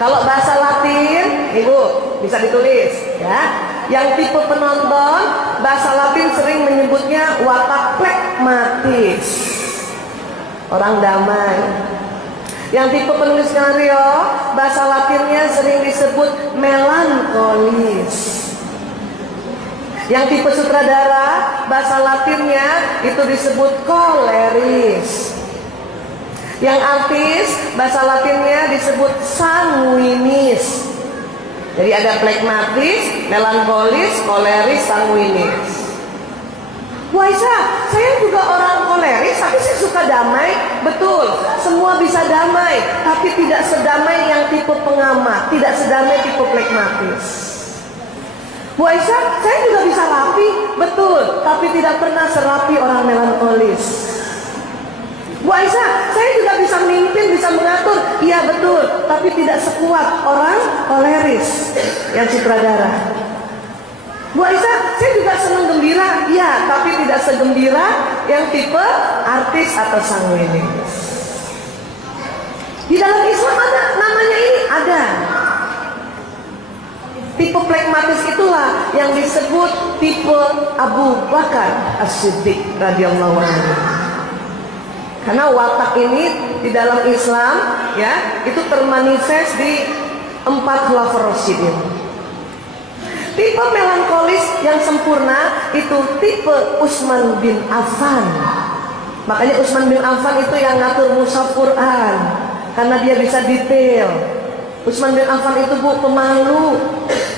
Kalau bahasa Latin, Ibu bisa ditulis ya. Yang tipe penonton bahasa Latin sering menyebutnya watak plekmatis, orang damai. Yang tipe penulis skenario bahasa Latinnya sering disebut melankolis. Yang tipe sutradara bahasa Latinnya itu disebut koleris. Yang artis bahasa Latinnya disebut sanguinis. Jadi ada plekmatis, melankolis, koleris, sanguinis. Bu Aisyah, saya juga orang koleris, tapi saya suka damai. Betul, semua bisa damai, tapi tidak sedamai yang tipe pengamat, tidak sedamai tipe plekmatis. Bu Aisyah, saya juga bisa rapi. Betul, tapi tidak pernah serapi orang melankolis. Bu Aisyah, saya juga bisa memimpin, bisa mengatur. Iya betul, tapi tidak sekuat orang koleris yang sutradara. Bu Aisyah, saya juga senang gembira. Iya, tapi tidak segembira yang tipe artis atau sanguinis. Di dalam Islam ada namanya ini, ada. Tipe plekmatis itulah yang disebut tipe Abu Bakar As-Siddiq radhiyallahu anhu. Karena watak ini di dalam Islam ya, itu termanifest di 4 khulafaur rasyidin. Tipe melankolis yang sempurna itu tipe Utsman bin Affan. Makanya Utsman bin Affan itu yang ngatur mushaf Quran, karena dia bisa detail. Utsman bin Affan itu Bu pemalu,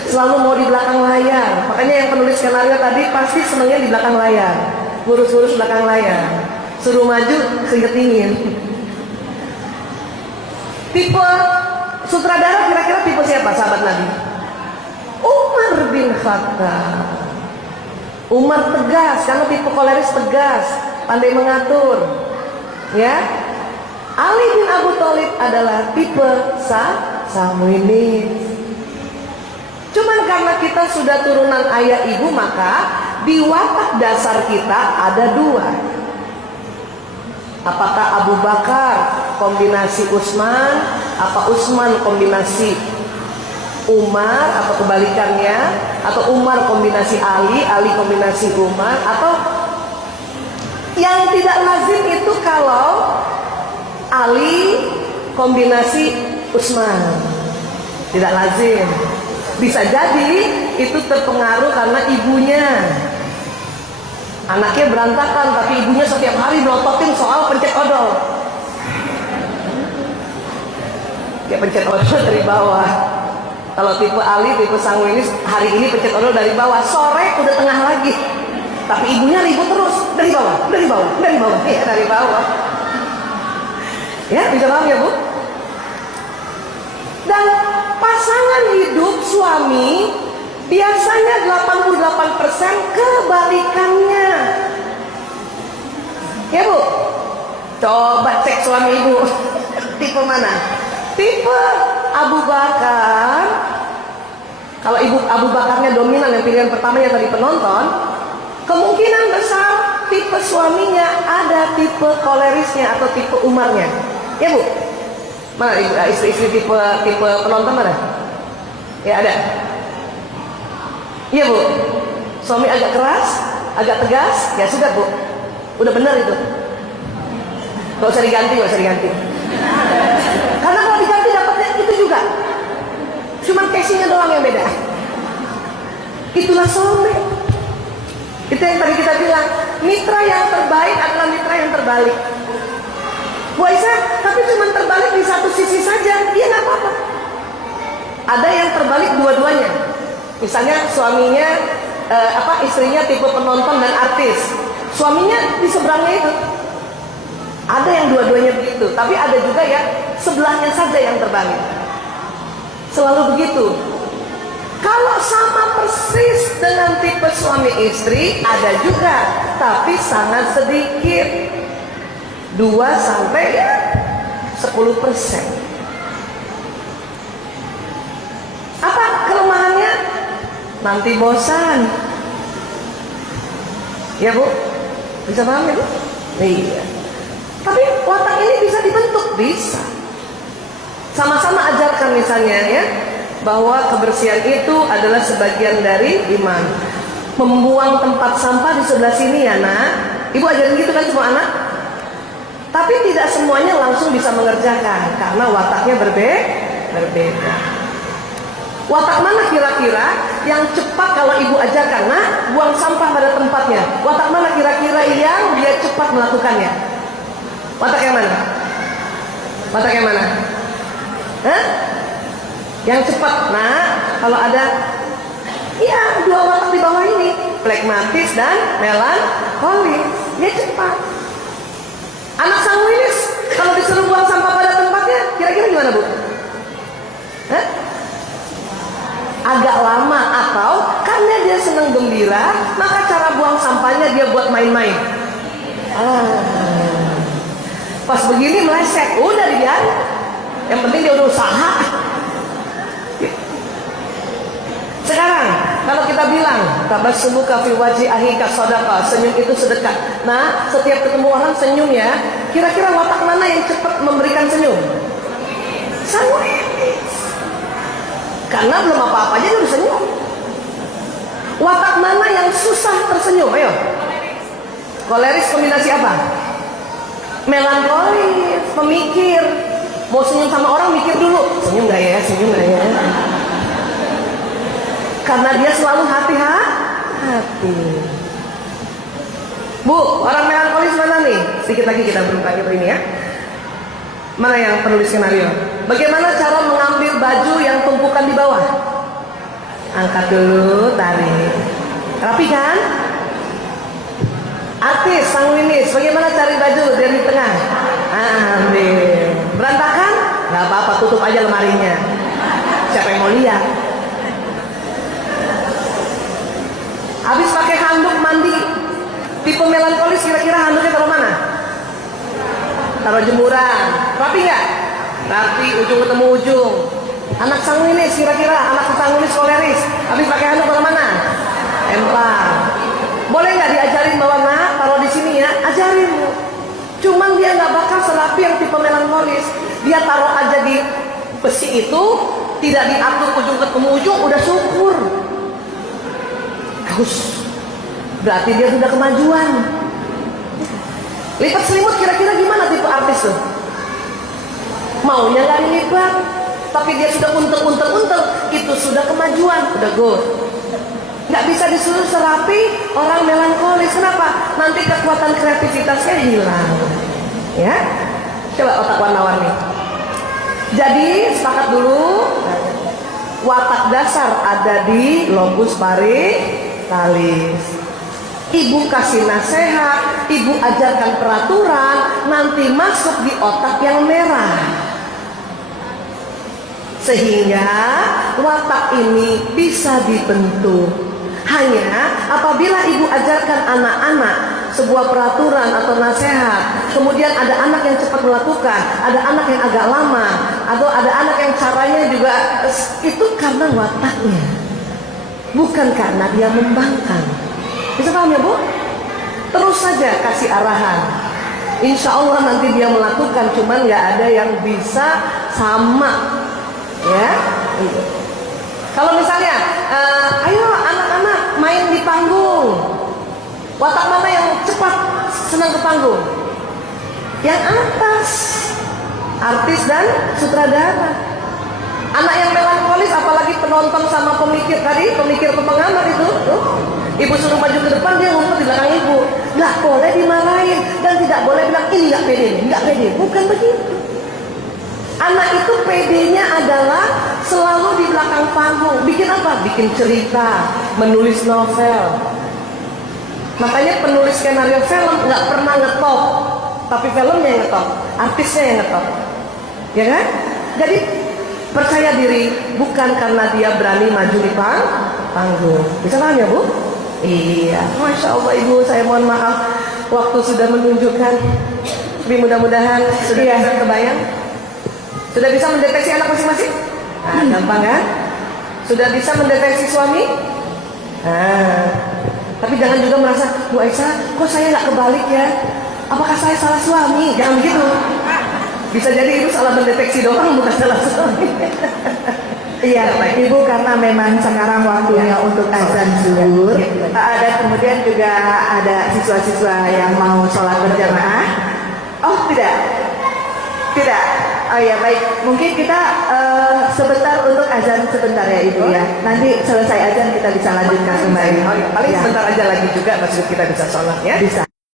selalu mau di belakang layar. Makanya yang penulis skenario tadi pasti senangnya di belakang layar, ngurus-ngurus belakang layar. Suruh maju keringet dingin. Tipe sutradara kira-kira tipe siapa sahabat Nabi? Umar bin Khattab. Umar tegas, karena tipe koleris tegas, pandai mengatur. Ya. Ali bin Abu Thalib adalah tipe sanguinis. Cuman karena kita sudah turunan ayah ibu, maka di watak dasar kita ada 2. Apakah Abu Bakar kombinasi Utsman, apa Utsman kombinasi Umar, atau kebalikannya, atau Umar kombinasi Ali, Ali kombinasi Umar, atau yang tidak lazim itu kalau Ali kombinasi Utsman. Tidak lazim. Bisa jadi itu terpengaruh karena ibunya. Anaknya berantakan, tapi ibunya setiap hari melototin soal pencet odol. Dia pencet odol dari bawah. Kalau tipe Ali, tipe sanguinis, hari ini pencet odol dari bawah, sore udah tengah lagi. Tapi ibunya ribut terus dari bawah, dari bawah, dari bawah, ya dari bawah. Ya, bisa paham ya Bu? Dan pasangan hidup suami biasanya 88% kebalikannya. Ya Bu? Coba cek suami Ibu. Tipe mana? Tipe Abu Bakar. Kalau Ibu Abu Bakarnya dominan, yang pilihan pertamanya tadi penonton, kemungkinan besar tipe suaminya ada tipe kolerisnya atau tipe Umarnya. Ya Bu? Mana Ibu, istri-istri tipe penonton mana? Ya ada. Iya Bu, suami agak keras, agak tegas, ya sudah Bu, udah benar itu. Gak usah diganti, gak usah diganti. Karena kalau diganti dapatnya itu juga, cuman casingnya doang yang beda. Itulah suami. Itu yang tadi kita bilang, mitra yang terbaik adalah mitra yang terbalik. Bu Aisyah, tapi cuman terbalik di satu sisi saja, iya nggak apa-apa. Ada yang terbalik dua-duanya. Misalnya suaminya istrinya tipe penonton dan artis, suaminya di seberangnya itu. Ada yang dua-duanya begitu, tapi ada juga ya sebelahnya saja yang terbalik. Selalu begitu. Kalau sama persis dengan tipe suami istri ada juga, tapi sangat sedikit, 2-10%. Apa kelemahannya? Nanti bosan. Ya Bu, bisa paham ya Bu? Iya. Tapi watak ini bisa dibentuk, bisa. Sama-sama ajarkan misalnya ya, bahwa kebersihan itu adalah sebagian dari iman. Membuang tempat sampah di sebelah sini ya nak. Ibu ajarin gitu kan semua anak. Tapi tidak semuanya langsung bisa mengerjakan karena wataknya berbeda. Watak mana kira-kira yang cepat kalau ibu ajarkan? Nah, buang sampah pada tempatnya. Watak mana kira-kira yang dia cepat melakukannya? Watak yang mana? Watak yang mana? Hah? Yang cepat. Nah, kalau ada ya dua watak di bawah ini, flegmatis dan melankolis, dia cepat. Anak sanguinis kalau disuruh buang sampah pada tempatnya, kira-kira gimana bu? Hah? Agak lama, atau karena dia senang gembira, maka cara buang sampahnya dia buat main-main. Pas begini meleset, udah dibiarin. Yang penting dia udah usaha. Sekarang kalau kita bilang tabassumuka fi wajhi akhika shadaqah, senyum itu sedekah. Nah, setiap ketemu orang senyum ya. Kira-kira watak mana yang cepat memberikan senyum? Sanguinis. Karena belum apa-apa aja dia udah senyum. Watak mana yang susah tersenyum? Ayo. Koleris kombinasi apa? Melankolis, pemikir. Mau senyum sama orang mikir dulu. Senyum gak ya? Senyum gak ya? Karena dia selalu hati-hati. Bu, orang melankolis mana nih? Sedikit lagi kita berbuka gitu ini ya. Mana yang penulis skenario? Bagaimana cara mengambil baju yang tumpukan di bawah? Angkat dulu, tarik. Rapi kan? Artis, sanguinis, bagaimana cari baju dari tengah? Ambil. Berantakan? Gak apa-apa, tutup aja lemarinya. Siapa yang mau lihat? Habis pakai handuk mandi, tipe melankolis kira-kira handuknya taruh mana? Taruh jemuran. Rapi nggak? Rapi, ujung ketemu ujung. Anak sanguinis kira-kira, anak sanguinis koleris, habis pakai handuk taruh mana? Empang. Boleh nggak diajarin bahwa nak taruh di sini ya? Ajarin. Cuman dia nggak bakal serapi yang tipe melankolis. Dia taruh aja di besi itu, tidak diatur ujung ketemu ujung, udah syukur. Haus. Berarti dia sudah kemajuan. Lipat selimut kira-kira gimana tipe artis tuh? Maunya nggak dilipat, tapi dia sudah untel, itu sudah kemajuan, udah good. Nggak bisa disuruh serapi orang melankolis. Kenapa? Nanti kekuatan kreativitasnya hilang. Ya, coba otak warna-warni. Jadi sepakat dulu, watak dasar ada di lobus paritalis. Ibu kasih nasihat, ibu ajarkan peraturan, nanti masuk di otak yang merah. Sehingga watak ini bisa dibentuk. Hanya apabila ibu ajarkan anak-anak sebuah peraturan atau nasihat, kemudian ada anak yang cepat melakukan, ada anak yang agak lama, atau ada anak yang caranya juga, itu karena wataknya, bukan karena dia membangkang. Bisa paham ya bu? Terus saja kasih arahan. Insya Allah nanti dia melakukan, cuman nggak ada yang bisa sama. Ya. Kalau misalnya, ayo anak-anak main di panggung. Watak mana yang cepat senang ke panggung? Yang atas, artis dan sutradara. Anak yang melankolis, apalagi penonton sama pemikir tadi, pemikir pengamat itu, ibu suruh maju ke depan, dia ngumpet di belakang ibu. Nggak boleh dimarahin dan tidak boleh bilang ini nggak pede, nggak pede. Bukan begitu. Anak itu pedenya adalah selalu di belakang panggung. Bikin apa? Bikin cerita, menulis novel. Makanya penulis skenario film nggak pernah ngetop, tapi filmnya yang ngetop, artisnya yang ngetop, ya kan? Jadi percaya diri bukan karena dia berani maju di panggung. Bisa paham ya bu? Iya, masya Allah ibu, saya mohon maaf waktu sudah menunjukkan. Tapi mudah-mudahan sudah bisa kebayang. Sudah bisa mendeteksi anak masing-masing? Nah, gampang kan? Sudah bisa mendeteksi suami? Nah, tapi jangan juga merasa, Bu Aisyah, kok saya nggak kebalik ya? Apakah saya salah suami? Jangan begitu. Bisa jadi ibu salah mendeteksi doang, bukan salah suami. Iya, Ibu, karena memang sekarang waktunya untuk azan zuhur. Dan kemudian juga ada siswa-siswa yang mau sholat berjamaah. Oh, tidak. Tidak. Oh ya, baik. Mungkin kita sebentar untuk azan sebentar ya Ibu ya. Nanti selesai azan kita bisa lanjutkan kembali. Oh, ya, paling Ya. sebentar aja lagi juga masih kita bisa sholat ya. Bisa.